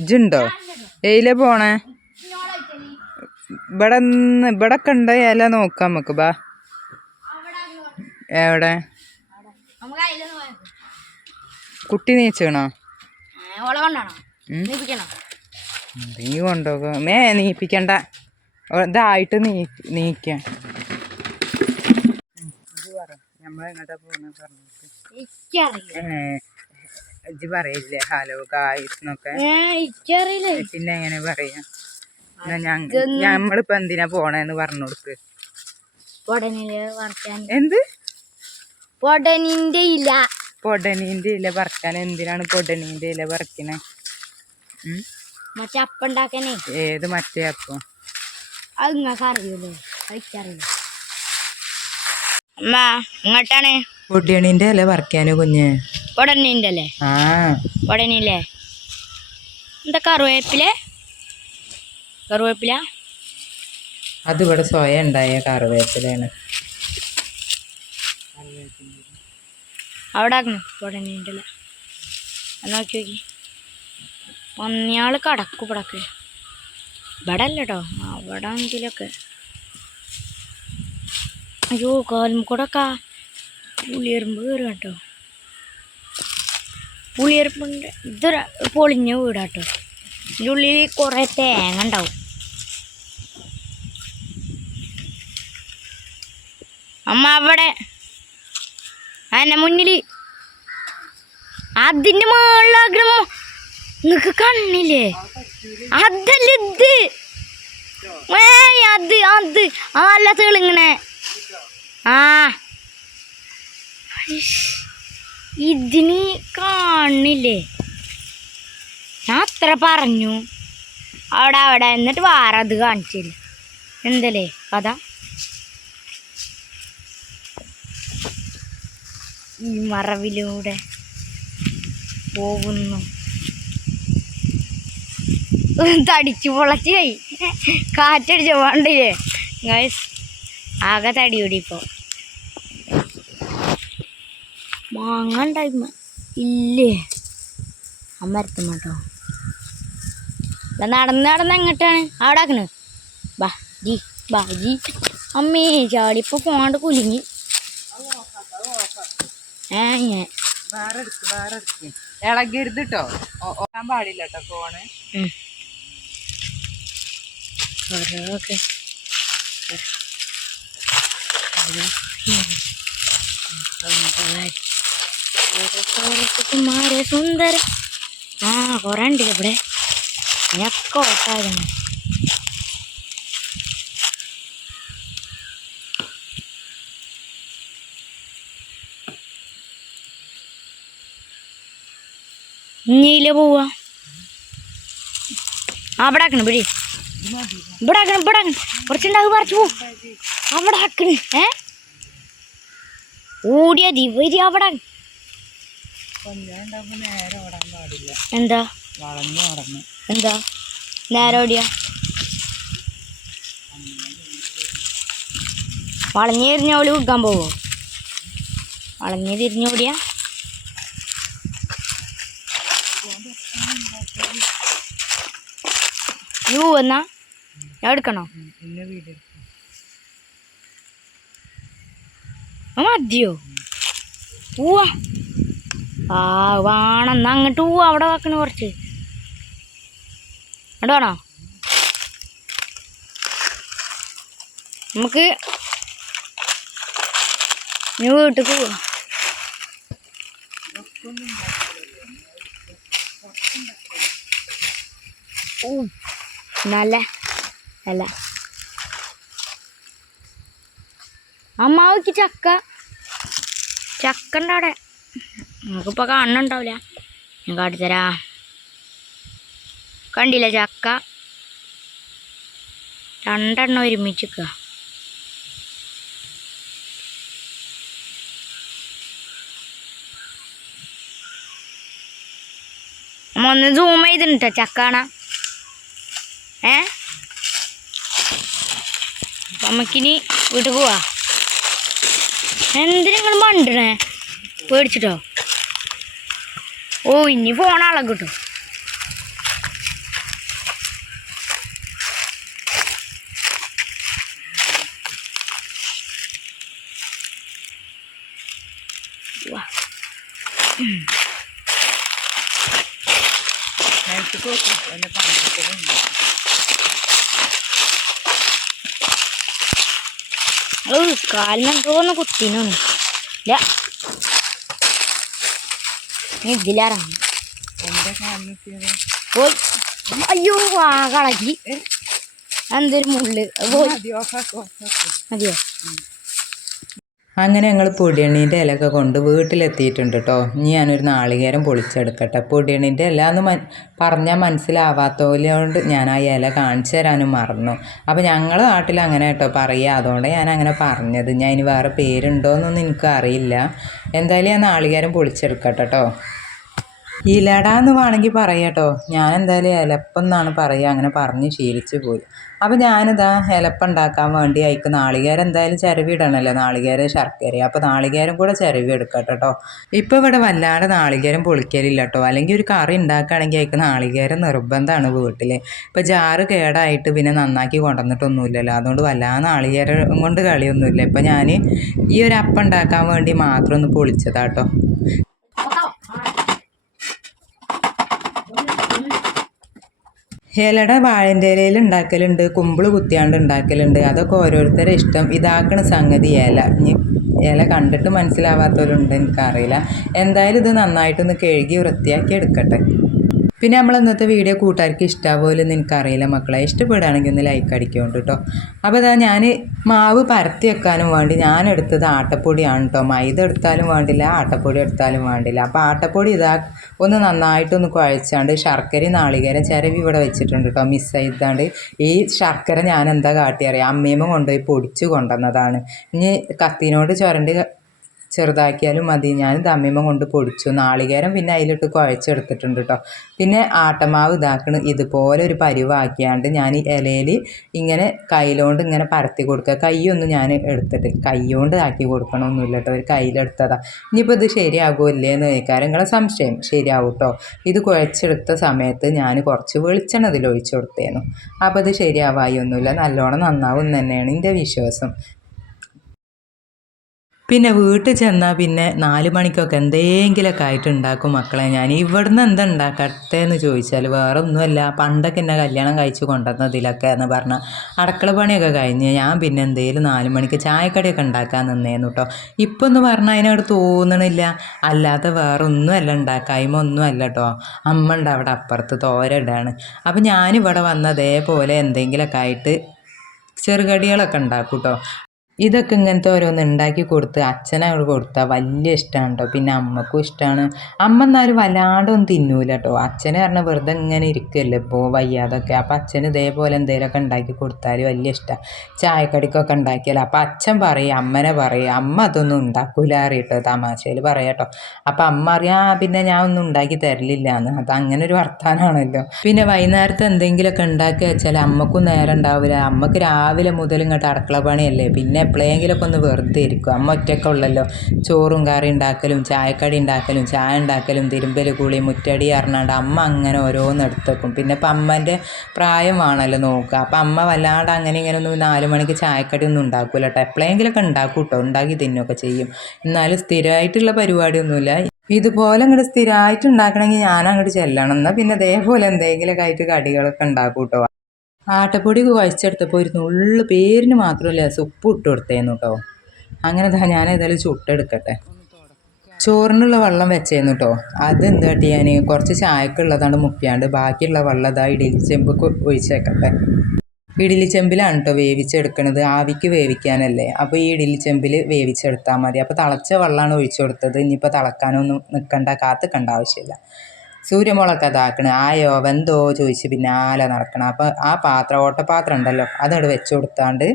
ഇജുണ്ടോ എയിലെ പോണേ? ഇവിടെ നിന്ന് ഇവിടെ കണ്ട ഇല നോക്കാം നമുക്ക് ബാ. എവിടെ? കുട്ടി നീച്ചണോ. നീ കൊണ്ടുപോക മേ നീപ്പിക്കണ്ട. ഇതായിട്ട് നീ നീക്ക. നമ്മളെങ്ങോട്ടാ പോകുന്ന പറഞ്ഞിട്ട് എനിക്കറിയില്ല. ഇജ്ജ് പറയില്ലേ ഹലോ ഗായ്സ് എന്നൊക്കെ? പിന്നെ എങ്ങനെ പറയാ? ഞമ്മളിപ്പോ എന്തിനാ പോണെന്ന് പറഞ്ഞു കൊടുക്ക് എന്ത്? പൊടനിന്റെ ഇല. പൊടനിന്റെ ഇല പറക്കാൻ എന്തിനാണ് പൊടനിന്റെ ഇല പറിക്കണേ? മറ്റേ അപ്പം ഉണ്ടാക്കാനേ ഏത് മറ്റേ അപ്പം? അത് നിങ്ങൾക്ക് അറിയൂലോ? അതിക്കറിയില്ല അമ്മ ഇങ്ങോട്ടാണ്. പൊടിയണീന്റെ ഇല പറിക്കാനോ കുഞ്ഞ്? പൊടനിന്റെ അല്ലേ ആ. പൊടനില്ലേ എന്താ കറുവേപ്പില? കറുവേപ്പില? അത് ഇവിടെ സ്വയം ഉണ്ടായ കറുവേപ്പിലാണ് അവിടെ ആക്കണം അത് നോക്കി നോക്കി. പന്നിയാൾ കടക്കും ഇവിടൊക്കെ. ഇവിടെ അല്ല കേട്ടോ അവിടെ എന്തിലൊക്കെ അയ്യോ കാലും കൂടെ കാ പുളിയെറുമ്പ് കയറും കേട്ടോ പുളിയെറുമ്പുണ്ട് ഇതൊരു പൊളിഞ്ഞ വീടാട്ടോ. ഇതിന്റെ ഉള്ളിൽ കുറേ തേങ്ങ ഉണ്ടാവും. അമ്മ അവിടെ അതിന്റെ മുന്നിൽ അതിന്റെ മുകളിൽ ആഗ്രഹം നിങ്ങൾക്ക് കണ്ണില്ലേ? അതല്ല ഇത്? ഏ അത് അത്. ആ നല്ല തെളിങ്ങണേ ആ. ഇതിന് കാണില്ലേ? ഞാൻ അത്ര പറഞ്ഞു. അവിടെ അവിടെ. എന്നിട്ട് വേറെ അത് കാണിച്ചില്ല. എന്തല്ലേ? കഥ? ഈ മറവിലൂടെ പോകുന്നു. തടിച്ചു പൊളച്ചായി കാറ്റടിച്ചു പോണ്ടില്ലേ? ഗൈസ് ആകെ തടി കൂടി ഉണ്ടായിമ്മ ഇല്ലേ? അമ്മരത്തും കേട്ടോ. ഇതാ നടന്ന് നടന്ന് എങ്ങോട്ടാണ് അവിടെ ആക്കണ്. ബാ ജി ബാ ജി. അമ്മേ ചാടിപ്പോ പോണ്ട് കുലുങ്ങി. ഏ ഇങ്ങനെ. ഇളകരുത് കേട്ടോ ഓടാൻ പാടില്ല കേട്ടോ ഫോണ്. ഉം. ഓരോക്കെ. കുമാര സുന്ദര ആ കുറേ ഉണ്ട് ഇവിടെ. ഞക്ക ഓട്ടായിരുന്നു. ഇനിയില്ല പോവാ. ആ ഇവിടെ ആക്കണം പിടി ഇവിടെ ആക്കണം ഇവിടെ ആക്കണം. കുറച്ചുണ്ടാകും പറിച്ചു പോ. അവിടെ ആക്കണ് ഏ? ഓടിയാതി ദിവരി അവിടെ ആക്ക്. കൊഞ്ഞുണ്ടാകുമ്പോ നേരെ ഓടാൻ പാടില്ല എന്താ? എന്താ? നേരെ ഓടിയാ? വളഞ്ഞു തിരിഞ്ഞോളി വിൽക്കാൻ പോവോ? വളഞ്ഞു തിരിഞ്ഞോടിയാ യൂ എന്നാ? ഞാൻ എടുക്കണോ? മതിയോ? പോവാ ആ വേണം എന്നാ അങ്ങോട്ട് പോവാ. അവിടെ വെക്കണ കുറച്ച്. അവിടെ വേണോ? നമുക്ക് ഞാൻ വീട്ടിൽ പോവാ. നല്ല അല്ല അമ്മാവിക്ക് ചക്ക. ചക്ക ഉണ്ട് അവിടെ നമുക്കിപ്പോൾ കാണുന്നുണ്ടാവില്ല ഞാൻ കാട്ടിത്തരാ. കണ്ടില്ല ചക്ക? രണ്ടെണ്ണം ഒരുമിച്ച് നിൽക്കുക. അമ്മ ഒന്ന് സൂം ചെയ്തിട്ടോ ചക്കാണ ഏ? അപ്പം നമുക്കിനി വീട്ടിൽ പോവാ. എന്തിനാ മണ്ടണേ? പേടിച്ചിട്ടോ? ഓ ഇനി ഫോണാളെ കിട്ടും കാലിനെന്തോന്ന് കുത്തിനൊന്നും ഇല്ല നീ പോയി. അയ്യോ ആ കളക്കി എന്തൊരു മുള്ള്. മതിയോ? അങ്ങനെ ഞങ്ങൾ പൊടിയണീന്റെ ഇലയൊക്കെ കൊണ്ട് വീട്ടിലെത്തിയിട്ടുണ്ട് കേട്ടോ ഇനി ഞാനൊരു നാളികേരം പൊളിച്ചെടുക്കട്ടെ. പൊടിയണീന്റെ ഇല എന്ന് മൻ പറഞ്ഞാൽ മനസ്സിലാവാത്തോലുകൊണ്ട് ഞാൻ ആ ഇല കാണിച്ചു തരാനും മറന്നു. അപ്പോൾ ഞങ്ങൾ നാട്ടിൽ അങ്ങനെ കേട്ടോ പറയുക അതുകൊണ്ട് ഞാൻ അങ്ങനെ പറഞ്ഞത്. ഞാൻ ഇനി വേറെ പേരുണ്ടോയെന്നൊന്നും എനിക്ക് അറിയില്ല എന്തായാലും ഞാൻ നാളികേരം പൊളിച്ചെടുക്കട്ടെ കേട്ടോ ഇലടാന്ന് വേണമെങ്കിൽ പറയാട്ടോ. ഞാൻ എന്തായാലും ഇലപ്പം എന്നാണ് പറയുക അങ്ങനെ പറഞ്ഞ് ശീലിച്ച് പോയി. അപ്പോൾ ഞാനിതാ ഇലപ്പം ഉണ്ടാക്കാൻ വേണ്ടി അതിക്ക് നാളികേരം എന്തായാലും ചിരവിടണമല്ലോ നാളികേരം ശർക്കര. അപ്പോൾ നാളികേരം കൂടെ ചിരവി എടുക്കാം കേട്ടോ ഇപ്പോൾ ഇവിടെ വല്ലാതെ നാളികേരം പൊളിക്കലില്ല കേട്ടോ അല്ലെങ്കിൽ ഒരു കറി ഉണ്ടാക്കുകയാണെങ്കിൽ അതിക്ക് നാളികേരം നിർബന്ധമാണ് വീട്ടിൽ ഇപ്പോൾ ജാറ് കേടായിട്ട് പിന്നെ നന്നാക്കി കൊണ്ടുവന്നിട്ടൊന്നുമില്ലല്ലോ. അതുകൊണ്ട് വല്ലാതെ നാളികേരം കൊണ്ട് കളിയൊന്നുമില്ല. ഇപ്പം ഞാൻ ഈ ഒരു അപ്പം ഉണ്ടാക്കാൻ വേണ്ടി മാത്രം ഒന്ന് പൊളിച്ചതാട്ടോ. ഇലയുടെ വാഴന്റെ ഇലയിൽ ഉണ്ടാക്കലുണ്ട് കുമ്പിൾ കുത്തിയാണ്ട് ഉണ്ടാക്കലുണ്ട്. അതൊക്കെ ഓരോരുത്തരുടെ ഇഷ്ടം. ഇതാക്കണ സംഗതി ഇല. ഇല കണ്ടിട്ട് മനസ്സിലാവാത്തവരുണ്ട് എനിക്കറിയില്ല. എന്തായാലും ഇത് നന്നായിട്ടൊന്ന് കഴുകി വൃത്തിയാക്കി എടുക്കട്ടെ. പിന്നെ നമ്മൾ ഇന്നത്തെ വീഡിയോ കൂട്ടുകാർക്ക് ഇഷ്ടാവുമല്ലോ എന്ന് എനിക്കറിയില്ല. മക്കളെ ഇഷ്ടപ്പെടുകയാണെങ്കിൽ ഒന്ന് ലൈക്ക് അടിക്കുന്നുണ്ട് കേട്ടോ അപ്പോൾ ഇതാ ഞാൻ മാവ് പരത്തി വെക്കാനും വേണ്ടി ഞാൻ എടുത്തത് ആട്ടപ്പൊടിയാണ് കേട്ടോ മൈദ എടുത്താലും വേണ്ടില്ല ആട്ടപ്പൊടി എടുത്താലും വേണ്ടില്ല. അപ്പോൾ ആട്ടപ്പൊടി ഇതാ ഒന്ന് നന്നായിട്ടൊന്ന് കുഴച്ചാണ്ട് ശർക്കര നാളികേരം ചിരവി ഇവിടെ വെച്ചിട്ടുണ്ട് കേട്ടോ മിസ് ചെയ്താണ്ട് ഈ ശർക്കര ഞാൻ എന്താ കാട്ടിയറിയാം? അമ്മയമ്മ കൊണ്ടുപോയി പൊടിച്ച് കൊണ്ടുവന്നതാണ്. ഇനി കത്തിനോട് ചുരണ്ടി ചെറുതാക്കിയാലും മതി. ഞാൻ ദമ്മിമ്മ കൊണ്ട് പൊടിച്ചു. നാളികേരം പിന്നെ അതിലിട്ട് കുഴച്ചെടുത്തിട്ടുണ്ട് കേട്ടോ പിന്നെ ആട്ടമാവ് ഇതാക്കണ്. ഇതുപോലെ ഒരു പരിവാക്കിയാണ്ട് ഞാൻ ഈ ഇലയിൽ ഇങ്ങനെ കയ്യിലോണ്ട് ഇങ്ങനെ പരത്തി കൊടുക്കുക കൈയൊന്നും ഞാൻ എടുത്തിട്ട് കൈകൊണ്ട് ആക്കി കൊടുക്കണമൊന്നുമില്ല കേട്ടോ ഒരു കയ്യിലെടുത്തതാ. ഇനിയിപ്പോൾ ഇത് ശരിയാകുമല്ലേ എന്ന് ചോദിക്കാറ് നിങ്ങളെ സംശയം. ശരിയാവും കേട്ടോ ഇത് കുഴച്ചെടുത്ത സമയത്ത് ഞാൻ കുറച്ച് വെളിച്ചെണ്ണ ഇതിൽ ഒഴിച്ചു കൊടുത്തേന്നു അപ്പോൾ ഇത് ശരിയാവായി ഒന്നുമില്ല. നല്ലോണം നന്നാവും തന്നെയാണ് എന്റെ വിശ്വാസം. പിന്നെ വീട്ടിൽ ചെന്നാൽ പിന്നെ നാല് മണിക്കൊക്കെ എന്തെങ്കിലുമൊക്കെ ആയിട്ട് ഉണ്ടാക്കും മക്കളെ. ഞാൻ ഇവിടുന്ന് എന്താ ഉണ്ടാക്കട്ടെ എന്ന് ചോദിച്ചാൽ വേറെ ഒന്നുമല്ല പണ്ടൊക്കെ എന്നെ കല്യാണം കഴിച്ച് കൊണ്ടുവന്നതിലൊക്കെ എന്ന് പറഞ്ഞാൽ അടുക്കള പണിയൊക്കെ കഴിഞ്ഞ് ഞാൻ പിന്നെ എന്തെങ്കിലും നാല് മണിക്ക് ചായക്കടിയൊക്കെ ഉണ്ടാക്കാൻ നിന്നേന്നു കേട്ടോ ഇപ്പം എന്ന് പറഞ്ഞാൽ അതിനോട് തോന്നണില്ല. അല്ലാതെ വേറെ ഒന്നുമല്ല ഉണ്ടാക്കായ്മ ഒന്നുമല്ല കേട്ടോ അമ്മ ഉണ്ട് അവിടെ അപ്പുറത്ത് തോരടാണ്. അപ്പം ഞാനിവിടെ വന്ന അതേപോലെ എന്തെങ്കിലുമൊക്കെ ആയിട്ട് ചെറുകടികളൊക്കെ ഉണ്ടാക്കും കേട്ടോ ഇതൊക്കെ ഇങ്ങനത്തെ ഓരോന്ന് ഉണ്ടാക്കി കൊടുത്ത് അച്ഛനോട് കൊടുത്താൽ വലിയ ഇഷ്ടമാണ് കേട്ടോ പിന്നെ അമ്മക്കും ഇഷ്ടമാണ് അമ്മ എന്നാലും വല്ലാണ്ടൊന്നും തിന്നൂല കേട്ടോ അച്ഛനെ പറഞ്ഞാൽ വെറുതെ ഇങ്ങനെ ഇരിക്കുമല്ലോ ഇപ്പോൾ വയ്യാതൊക്കെ. അപ്പോൾ അച്ഛന് ഇതേപോലെ എന്തെങ്കിലുമൊക്കെ ഉണ്ടാക്കി കൊടുത്താൽ വലിയ ഇഷ്ടമാണ് ചായക്കടിക്കൊക്കെ ഉണ്ടാക്കിയാൽ അപ്പോൾ അച്ഛൻ പറയും അമ്മനെ പറയും അമ്മ അതൊന്നും ഉണ്ടാക്കൂല അറിയട്ടോ തമാശയിൽ പറയാം കേട്ടോ അപ്പോൾ അമ്മ അറിയാം "ആ, പിന്നെ ഞാൻ ഒന്നും ഉണ്ടാക്കി തരലില്ല എന്ന്. അത് അങ്ങനെ ഒരു വർത്താനാണല്ലോ. പിന്നെ വൈകുന്നേരത്തെ എന്തെങ്കിലുമൊക്കെ ഉണ്ടാക്കി വെച്ചാൽ അമ്മക്കും നേരം ഉണ്ടാവില്ല അമ്മയ്ക്ക് രാവിലെ മുതൽ ഇങ്ങോട്ട് അടുക്കള പണിയല്ലേ. പിന്നെ എപ്പോഴെങ്കിലുമൊക്കെ ഒന്ന് വെറുതെ ഇരിക്കും അമ്മ ഒറ്റയ്ക്ക് ഉള്ളല്ലോ. ചോറും കറി ഉണ്ടാക്കലും ചായക്കടി ഉണ്ടാക്കലും ചായ ഉണ്ടാക്കലും തിരുമ്പൽ കുളി മുറ്റടി അറിഞ്ഞാണ്ട് അമ്മ അങ്ങനെ ഓരോന്ന് എടുത്തേക്കും. പിന്നെ ഇപ്പം അമ്മന്റെ പ്രായമാണല്ലോ നോക്കുക. അപ്പം അമ്മ വല്ലാണ്ട് അങ്ങനെ ഇങ്ങനെ ഒന്നും നാല് മണിക്ക് ചായക്കടി ഒന്നും ഉണ്ടാക്കില്ല കേട്ടോ എപ്പോഴെങ്കിലുമൊക്കെ ഉണ്ടാക്കും കേട്ടോ ഉണ്ടാക്കി തിന്നുകയൊക്കെ ചെയ്യും. എന്നാലും സ്ഥിരമായിട്ടുള്ള പരിപാടിയൊന്നുമില്ല. ഇതുപോലെ അങ്ങോട്ട് സ്ഥിരമായിട്ട് ഉണ്ടാക്കണമെങ്കിൽ ഞാൻ അങ്ങോട്ട് ചെല്ലണം. എന്നാൽ പിന്നെ ഇതേപോലെ എന്തെങ്കിലുമൊക്കെ ആയിട്ട് കടികളൊക്കെ ഉണ്ടാക്കും കേട്ടോ ആട്ടപ്പൊടി കുഴച്ചെടുത്തപ്പോൾ ഒരു നുള്ളു പേരിന് മാത്രമല്ല ഉപ്പ് ഇട്ട് കൊടുത്തേന്നു കേട്ടോ അങ്ങനെ ഞാൻ ഏതായാലും ചുട്ടെടുക്കട്ടെ. ചോറിനുള്ള വെള്ളം വെച്ചേന്നു കേട്ടോ അത് എന്താ ഞാൻ കുറച്ച് ചായക്കുള്ളതാണ് മുക്കിയാണ്ട് ബാക്കിയുള്ള വെള്ളം ഇതാ ഇഡലി ചെമ്പ് ഒഴിച്ചേക്കട്ടെ. ഇഡലി ചെമ്പിലാണ് കേട്ടോ വേവിച്ചെടുക്കണത്. ആവിക്ക് വേവിക്കാനല്ലേ. അപ്പോൾ ഈ ഇഡലി ചെമ്പിൽ വേവിച്ചെടുത്താൽ മതി. അപ്പോൾ തിളച്ച വെള്ളമാണ് ഒഴിച്ചു കൊടുത്തത്. ഇനിയിപ്പോൾ തിളക്കാനൊന്നും നിൽക്കണ്ട കാത്തുക്കണ്ട ആവശ്യമില്ല. സൂര്യമുളക് അതാക്കണ് ആയോ വെന്തോ ചോദിച്ച് പിന്നാലെ നടക്കണം. അപ്പോൾ ആ പാത്രം ഓട്ടപാത്രം ഉണ്ടല്ലോ അതങ്ങോട്ട് വെച്ച് കൊടുത്താണ്ട്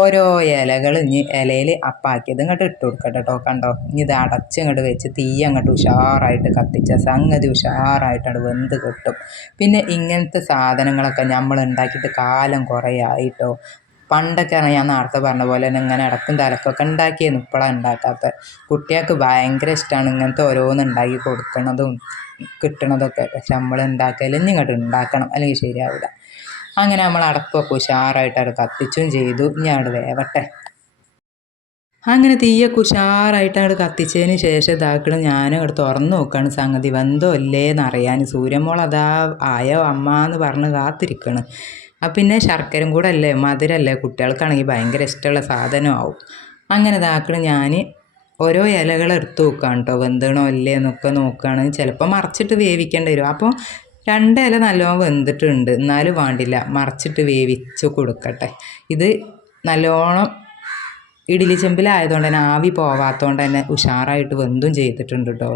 ഓരോ ഇലകൾ ഇനി ഇലയിൽ അപ്പാക്കിയത് ഇങ്ങോട്ട് ഇട്ട് കൊടുക്കട്ടെ കേട്ടോ കണ്ടോ? ഇനി ഇത് അടച്ച് ഇങ്ങോട്ട് വെച്ച് തീ അങ്ങോട്ട് ഉഷാറായിട്ട് കത്തിച്ച സംഗതി ഉഷാറായിട്ടാണ് വെന്ത് കിട്ടും. പിന്നെ ഇങ്ങനത്തെ സാധനങ്ങളൊക്കെ നമ്മൾ ഉണ്ടാക്കിയിട്ട് കാലം കുറേ ആയിട്ടോ. പണ്ടൊക്കെ ഞാൻ നേരത്തെ പറഞ്ഞ പോലെ തന്നെ ഇങ്ങനെ ഇടക്കും തലക്കൊക്കെ ഉണ്ടാക്കിയിരുന്നു ഇപ്പോഴാണ് ഉണ്ടാക്കാത്തത് കുട്ടികൾക്ക് ഭയങ്കര ഇഷ്ടമാണ് ഇങ്ങനത്തെ ഓരോന്ന് ഉണ്ടാക്കി കൊടുക്കണതും കിട്ടണതൊക്കെ. പക്ഷെ നമ്മൾ ഉണ്ടാക്കൽ ഇനി ഇങ്ങോട്ട് ഉണ്ടാക്കണം അല്ലെങ്കിൽ ശരിയാവില്ല അങ്ങനെ നമ്മൾ അടപ്പൊക്കെ ഉഷാറായിട്ട് അവിടെ കത്തിച്ചും ചെയ്തു. ഇനി അവിടെ വേവട്ടെ. അങ്ങനെ തീയൊക്കെ ഉഷാറായിട്ട് അങ്ങോട്ട് കത്തിച്ചതിന് ശേഷം ഇതാക്കണം ഞാനും അങ്ങോട്ട് തുറന്ന് നോക്കുകയാണ് സംഗതി. വെന്തോ അല്ലേ എന്നറിയാൻ സൂര്യമോൾ അതാ ആയോ അമ്മ എന്ന് പറഞ്ഞ് കാത്തിരിക്കണം. അപ്പം പിന്നെ ശർക്കരയും കൂടെ അല്ലേ മധുരമല്ലേ കുട്ടികൾക്കാണെങ്കിൽ ഭയങ്കര ഇഷ്ടമുള്ള സാധനമാവും. അങ്ങനെ ഇതാക്കണം ഞാൻ ഓരോ ഇലകൾ എടുത്ത് നോക്കുകയാണ് കേട്ടോ വെന്തണോ അല്ലേ എന്നൊക്കെ നോക്കുകയാണ് ചിലപ്പോൾ മറച്ചിട്ട് വേവിക്കേണ്ടി വരും. അപ്പോൾ രണ്ട് ഇല നല്ലോണം വെന്തിട്ടുണ്ട് എന്നാലും വേണ്ടില്ല മറച്ചിട്ട് വേവിച്ച് കൊടുക്കട്ടെ. ഇത് നല്ലോണം ഇഡ്ഡലി ചെമ്പിലായതുകൊണ്ട് തന്നെ ആവി പോവാത്തതുകൊണ്ട് തന്നെ ഉഷാറായിട്ട് വെന്തും ചെയ്തിട്ടുണ്ട് കേട്ടോ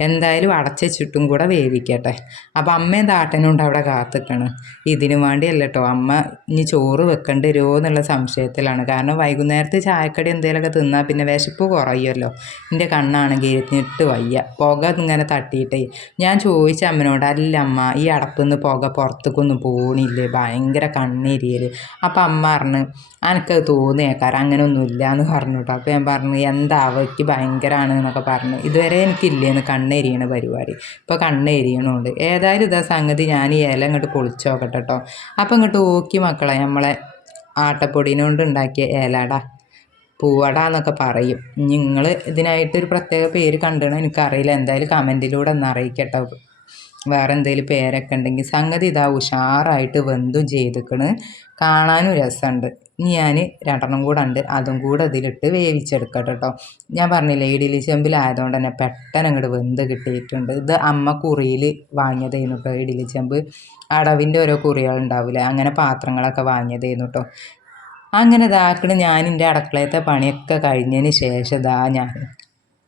എന്തായാലും അടച്ച ചുറ്റും കൂടെ വേവിക്കട്ടെ. അപ്പോൾ അമ്മയും താട്ടനും ഉണ്ട് അവിടെ കാത്തിക്കണം? ഇതിനു വേണ്ടിയല്ല കേട്ടോ അമ്മ ഇനി ചോറ് വെക്കേണ്ടി വരുമോ എന്നുള്ള സംശയത്തിലാണ്. കാരണം വൈകുന്നേരത്തെ ചായക്കടി എന്തെങ്കിലുമൊക്കെ തിന്നാൽ പിന്നെ വിശപ്പ് കുറയുമല്ലോ എന്റെ കണ്ണാണെങ്കിൽ ഇരുന്നിട്ട് വയ്യ. പുക ഇങ്ങനെ തട്ടിയിട്ടേ. ഞാൻ ചോദിച്ച അമ്മനോട് അല്ല അമ്മ ഈ അടപ്പിന്ന് പുക പുറത്തേക്കൊന്നും പോണില്ലേ? ഭയങ്കര കണ്ണെരിയൽ അപ്പം അമ്മ പറഞ്ഞു എനിക്കത് തോന്നിയേക്കാരം. അങ്ങനെ ഒന്നുമില്ല എന്ന് പറഞ്ഞു കേട്ടോ അപ്പോൾ ഞാൻ പറഞ്ഞു എന്താ? അവയ്ക്ക് ഭയങ്കരമാണ് എന്നൊക്കെ പറഞ്ഞു. ഇതുവരെ എനിക്കില്ലേന്ന് കണ്ണെരിയണ പരിപാടി. ഇപ്പോൾ കണ്ണെരിയണുണ്ട്. ഏതായാലും ഇതാ സംഗതി ഞാൻ ഈ ഇല ഇങ്ങോട്ട് പൊളിച്ച് നോക്കട്ടെ കേട്ടോ അപ്പം ഇങ്ങോട്ട് ഓക്കി മക്കളെ നമ്മളെ ആട്ടപ്പൊടിനെ കൊണ്ട് ഉണ്ടാക്കിയ ഇലട പൂവട എന്നൊക്കെ പറയും നിങ്ങൾ ഇതിനായിട്ടൊരു പ്രത്യേക പേര് കണ്ടണം? എനിക്കറിയില്ല. എന്തായാലും കമന്റിലൂടെ ഒന്ന് അറിയിക്കട്ടോ. വേറെ എന്തെങ്കിലും പേരൊക്കെ ഉണ്ടെങ്കിൽ സംഗതി ഇതാ ഉഷാറായിട്ട് വെന്തും ചെയ്തിക്കണ്. കാണാനും രസമുണ്ട് ഇനി ഞാൻ രണ്ടെണ്ണം കൂടെ ഉണ്ട് അതും കൂടെ ഇതിലിട്ട് വേവിച്ചെടുക്കട്ടെ കേട്ടോ ഞാൻ പറഞ്ഞില്ലേ ഇഡലി ചെമ്പിലായതുകൊണ്ട് തന്നെ പെട്ടെന്ന് അങ്ങോട്ട് വെന്ത് കിട്ടിയിട്ടുണ്ട്. ഇത് അമ്മ കുറിയിൽ വാങ്ങിയതായിരുന്നു കേട്ടോ ഇഡലി ചെമ്പ്. അടവിന്റെ ഓരോ കുറികളുണ്ടാവില്ലേ അങ്ങനെ പാത്രങ്ങളൊക്കെ വാങ്ങിയതായിരുന്നു കേട്ടോ അങ്ങനെ ഇതാക്കണ ഞാൻ എന്റെ അടുക്കളയത്തെ പണിയൊക്കെ കഴിഞ്ഞതിന് ശേഷം ഇതാ ഞാൻ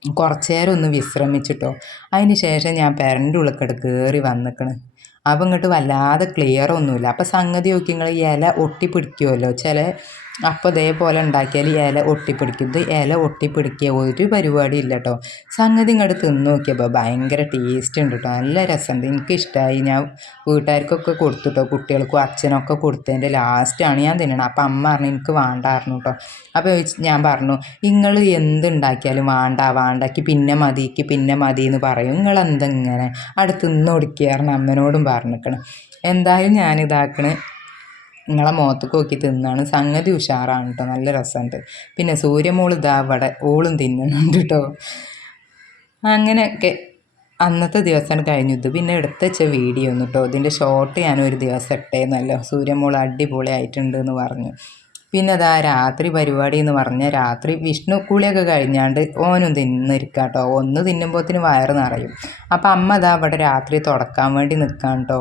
കുറച്ച് നേരം ഒന്ന് വിശ്രമിച്ചിട്ടോ. അതിന് ശേഷം ഞാൻ പെരന്റെ ഉള്ളിക്കട് കയറി വന്നിക്കണ്. അപ്പം ഇങ്ങോട്ട് വല്ലാതെ ക്ലിയർ ഒന്നുമില്ല അപ്പം സംഗതി നോക്കി നിങ്ങൾ ഇല ഒട്ടിപ്പിടിക്കുമല്ലോ ചില അപ്പോൾ ഇതേപോലെ ഉണ്ടാക്കിയാൽ ഇല ഒട്ടിപ്പിടിക്കുന്നത് ഇല ഒട്ടിപ്പിടിക്കുക ഒരു പരിപാടി ഇല്ല കേട്ടോ സംഗതി ഇങ്ങോട്ട് തിന്ന് നോക്കിയപ്പോൾ ഭയങ്കര ടേസ്റ്റ് ഉണ്ട് കേട്ടോ നല്ല രസമുണ്ട് എനിക്കിഷ്ടമായി ഞാൻ വീട്ടുകാർക്കൊക്കെ കൊടുത്തു കേട്ടോ കുട്ടികൾക്കും അച്ഛനൊക്കെ കൊടുത്തതിന്റെ ലാസ്റ്റാണ് ഞാൻ തിന്നണം അപ്പം അമ്മ പറഞ്ഞു എനിക്ക് വേണ്ടായിരുന്നു കേട്ടോ അപ്പോൾ ഞാൻ പറഞ്ഞു നിങ്ങൾ എന്തുണ്ടാക്കിയാലും വേണ്ട വേണ്ടക്ക് പിന്നെ മതിക്ക് പിന്നെ മതി എന്ന് പറയും. നിങ്ങൾ എന്തെങ്ങനെ? അവിടെ നിന്ന് കൊടുക്കുകയായിരുന്നു അമ്മനോടും പറഞ്ഞിരിക്കണം എന്തായാലും ഞാനിതാക്കണ്. നിങ്ങളെ മുഖത്തേക്ക് നോക്കി തിന്നാണ്. സംഗതി ഉഷാറാണ് കേട്ടോ നല്ല രസമുണ്ട് പിന്നെ സൂര്യമോൾ ഇതാ അവിടെ ഓളും തിന്നുന്നുണ്ട് കേട്ടോ അങ്ങനെയൊക്കെ അന്നത്തെ ദിവസമാണ് കഴിഞ്ഞത് പിന്നെ എടുത്ത് വെച്ച വീഡിയോ ഒന്ന് കേട്ടോ ഇതിന്റെ ഷോർട്ട് ഞാൻ ഒരു ദിവസം ഇട്ടേന്നല്ലോ. സൂര്യമോൾ അടിപൊളിയായിട്ടുണ്ട് എന്ന് പറഞ്ഞു. പിന്നെ അതാ രാത്രി പരിപാടി എന്ന് പറഞ്ഞാൽ രാത്രി വിഷ്ണു കുളിയൊക്കെ കഴിഞ്ഞാണ്ട് ഓനും തിന്നിരിക്കുക കേട്ടോ ഒന്ന് തിന്നുമ്പോഴത്തിന് വയറ് നിറയും. അപ്പം അമ്മ അതാ അവിടെ രാത്രി തുടക്കാൻ വേണ്ടി നിൽക്കാം കേട്ടോ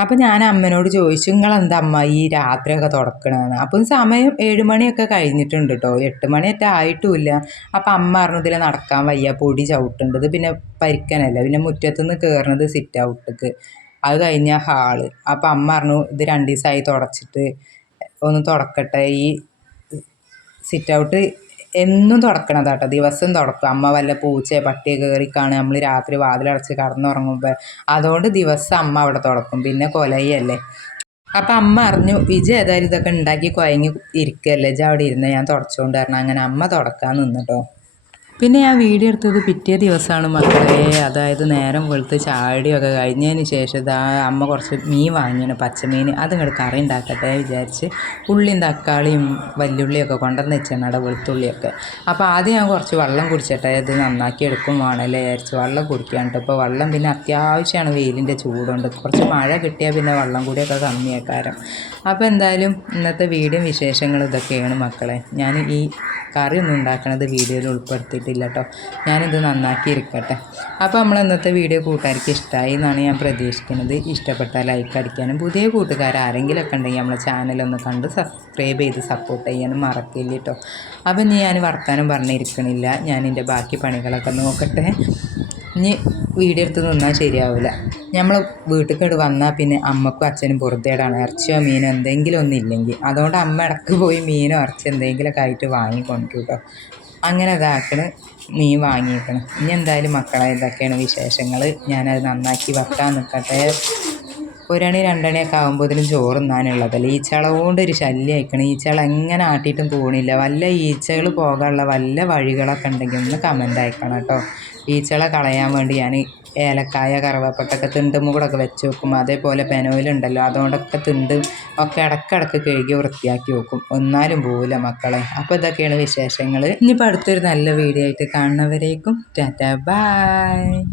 അപ്പം ഞാൻ അമ്മനോട് ചോദിച്ചു നിങ്ങളെന്താ അമ്മ ഈ രാത്രിയൊക്കെ തുടക്കണമെന്ന് അപ്പം സമയം ഏഴ് മണിയൊക്കെ കഴിഞ്ഞിട്ടുണ്ട് കേട്ടോ എട്ട് മണിയൊക്കെ ആയിട്ടുമില്ല അപ്പം അമ്മ പറഞ്ഞു നടക്കാൻ വയ്യ. പൊടി ചവിട്ടുണ്ടത്. പിന്നെ പരിക്കനല്ല? പിന്നെ മുറ്റത്തുനിന്ന് കയറുന്നത് സിറ്റ് ഔട്ടിക്ക് അത് കഴിഞ്ഞ ഹാൾ. അപ്പം അമ്മ പറഞ്ഞു ഇത് രണ്ട് ദിവസമായി തുടച്ചിട്ട് ഒന്ന് തുടക്കട്ടെ. ഈ സിറ്റ് ഔട്ട് എന്നും തുടക്കണതാട്ടോ. ദിവസം തുടക്കും. അമ്മ വല്ല പൂച്ച പട്ടിയൊക്കെ കയറിക്കാണ് നമ്മൾ രാത്രി വാതിലടച്ച് കടന്നുറങ്ങുമ്പോൾ അതുകൊണ്ട് ദിവസം അമ്മ അവിടെ തുടക്കും. പിന്നെ കൊലയല്ലേ. അപ്പം അമ്മ അറിഞ്ഞു വിജയ് ഏതായാലും ഇതൊക്കെ ഉണ്ടാക്കി കുഴങ്ങി ഇരിക്കുകയല്ലേ ഇജ്ജ് അവിടെ ഇരുന്ന് ഞാൻ തുടച്ചുകൊണ്ട് വരണം. അങ്ങനെ അമ്മ തുടക്കാൻ നിന്നിട്ടോ പിന്നെ ഞാൻ വീഡിയോ എടുത്തത് പിറ്റേ ദിവസമാണ് മക്കളെ. അതായത് നേരം വെളുത്ത് ചാടിയൊക്കെ കഴിഞ്ഞതിന് ശേഷം ഇതാ അമ്മ കുറച്ച് മീൻ വാങ്ങിയാണ് പച്ചമീൻ അതിങ്ങോട്ട് കറി ഉണ്ടാക്കട്ടെ വിചാരിച്ച് ഉള്ളിയും തക്കാളിയും വല്യുള്ളിയൊക്കെ കൊണ്ടുവന്ന് വെച്ചാണ് അവിടെ വെളുത്തുള്ളിയൊക്കെ. അപ്പോൾ ആദ്യം ഞാൻ കുറച്ച് വെള്ളം കുടിച്ചിട്ടെ ഇത് നന്നാക്കി എടുക്കും വേണമല്ലേ വിചാരിച്ച് വെള്ളം കുടിക്കാണ്ട്. ഇപ്പോൾ വെള്ളം പിന്നെ അത്യാവശ്യമാണ് വെയിലിന്റെ ചൂടുണ്ട്. കുറച്ച് മഴ കിട്ടിയാൽ പിന്നെ വെള്ളം കൂടിയൊക്കെ കമ്മിയാക്കാരം. അപ്പോൾ എന്തായാലും ഇന്നത്തെ വീഡിയോ വിശേഷങ്ങൾ ഇതൊക്കെയാണ് മക്കളെ. ഞാൻ ഈ കറി ഒന്നും ഉണ്ടാക്കണത് വീഡിയോയിൽ ഉൾപ്പെടുത്തിയിട്ടില്ല കേട്ടോ ഞാനിത് നന്നാക്കി ഇരിക്കട്ടെ. അപ്പോൾ നമ്മൾ ഇന്നത്തെ വീഡിയോ കൂട്ടുകാർക്ക് ഇഷ്ടമായി എന്നാണ് ഞാൻ പ്രതീക്ഷിക്കുന്നത്. ഇഷ്ടപ്പെട്ടാൽ ലൈക്ക് അടിക്കാനും പുതിയ കൂട്ടുകാർ ആരെങ്കിലുമൊക്കെ ഉണ്ടെങ്കിൽ നമ്മളെ ചാനലൊന്ന് കണ്ട് സബ്സ്ക്രൈബ് ചെയ്ത് സപ്പോർട്ട് ചെയ്യാനും മറക്കില്ല കേട്ടോ അപ്പം ഇനി ഞാൻ വർത്താനം പറഞ്ഞിരിക്കണില്ല. ഞാൻ എന്റെ ബാക്കി പണികളൊക്കെ നോക്കട്ടെ. ഇനി വീഡിയോ എടുത്ത് നിന്നാൽ ശരിയാവില്ല നമ്മൾ വീട്ടിൽ വന്നാൽ പിന്നെ അമ്മക്കും അച്ഛനും പുറത്തേടാണ് ഇറച്ചിയോ മീനോ എന്തെങ്കിലും ഒന്നും ഇല്ലെങ്കിൽ. അതുകൊണ്ട് അമ്മ ഇടയ്ക്ക് പോയി മീനോ ഇറച്ചി എന്തെങ്കിലുമൊക്കെ ആയിട്ട് വാങ്ങിക്കൊണ്ടു കേട്ടോ അങ്ങനെ ഇതാക്കണ്. നീ വാങ്ങിയേക്കണം. ഇനി എന്തായാലും മക്കളെ ഇതൊക്കെയാണ് വിശേഷങ്ങൾ ഞാനത് നന്നാക്കി വെക്കാൻ നിൽക്കട്ടെ ഒരണി രണ്ടണിയൊക്കെ ആകുമ്പോഴത്തേനും ചോറ് തിന്നാനുള്ളതല്ല കൊണ്ട് ഒരു ശല്യം അയക്കണം ഈച്ചകൾ എങ്ങനെ ആട്ടിയിട്ടും പോകണില്ല വല്ല ഈച്ചകൾ പോകാനുള്ള വല്ല വഴികളൊക്കെ ഉണ്ടെങ്കിൽ ഒന്ന് കമന്റ് അയക്കണം കേട്ടോ. ഈച്ചകളെ കളയാൻ വേണ്ടി ഞാൻ ഏലക്കായ കറുവപ്പട്ടൊക്കെ തിണ്ടും കൂടെയൊക്കെ വെച്ച് വെക്കും അതേപോലെ പെനോയിലുണ്ടല്ലോ അതുകൊണ്ടൊക്കെ തിണ്ട് ഒക്കെ ഇടക്കിടക്ക് കഴുകി വൃത്തിയാക്കി വെക്കും. ഒന്നാലും പോവില്ല മക്കളെ. അപ്പോൾ ഇതൊക്കെയാണ് വിശേഷങ്ങൾ ഇനിയിപ്പോൾ അടുത്തൊരു നല്ല വീഡിയോ ആയിട്ട് കാണുന്നവരേക്കും. Tata bye.